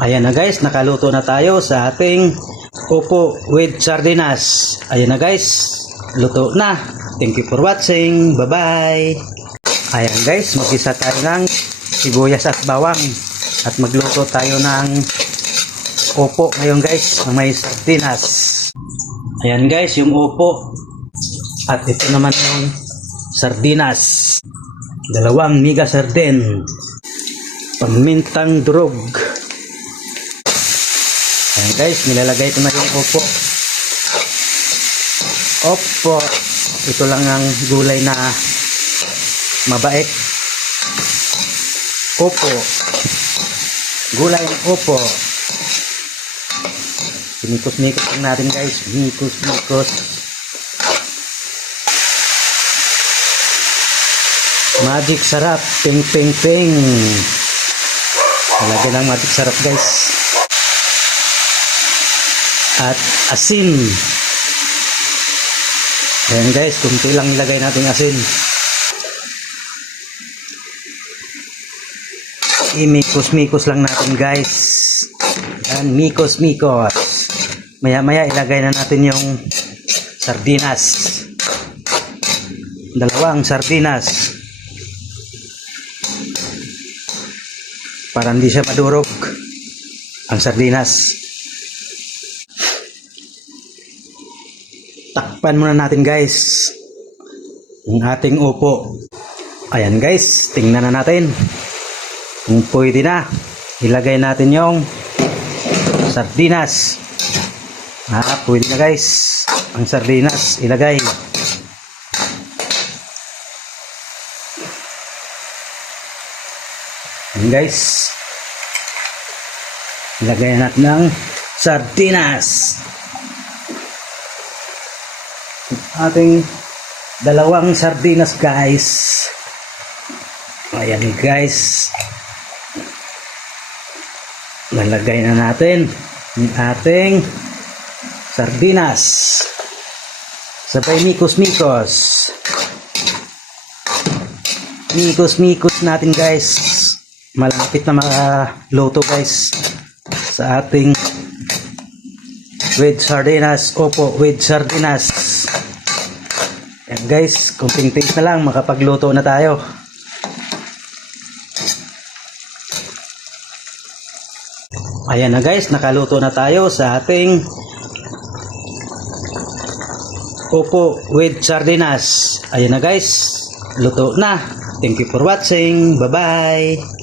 Ayan na guys, nakaluto na tayo sa ating upo with sardinas. Ayan na guys, luto na. Thank you for watching. Bye-bye. Ayan guys, mag-isa tayo ng sibuyas at bawang. At magluto tayo ng upo ngayon guys, na may sardinas. Ayan guys, yung upo. At ito naman yung sardinas. Dalawang mega sardin. Pamintang durog. Ayan guys, nilalagay ko na yung upo. Opo. Ito lang ang gulay na mabait. Opo. Gulay ng opo. Mikus-mikus lang natin guys. Mikus-mikus. Magic sarap. Ping ping ping. Talagyan ng magic sarap guys. At asin. Ayan guys, kunti lang ilagay natin asin. Imikos-mikos lang natin guys. Ayan, mikos-mikos. Maya-maya ilagay na natin yung sardinas. Dalawang sardinas. Para hindi siya madurog ang sardinas. Takpan muna natin guys ang ating upo. Ayan guys, tingnan na natin kung pwede na. Ilagay natin yung sardinas. Pwede na guys ang sardinas ilagay. Ayan guys, ilagay natin ang sardinas. Ating dalawang sardinas guys. Ayan guys, lalagay na natin yung ating sardinas. Sabay mikos-mikos. Mikos-mikos natin guys. Malapit na makaluto guys sa ating with sardinas. Opo, with sardinas. Ayan guys, kunting taste na lang, makapagluto na tayo. Ayan na guys, nakaluto na tayo sa ating upo with sardinas. Ayan na guys, luto na. Thank you for watching. Bye-bye.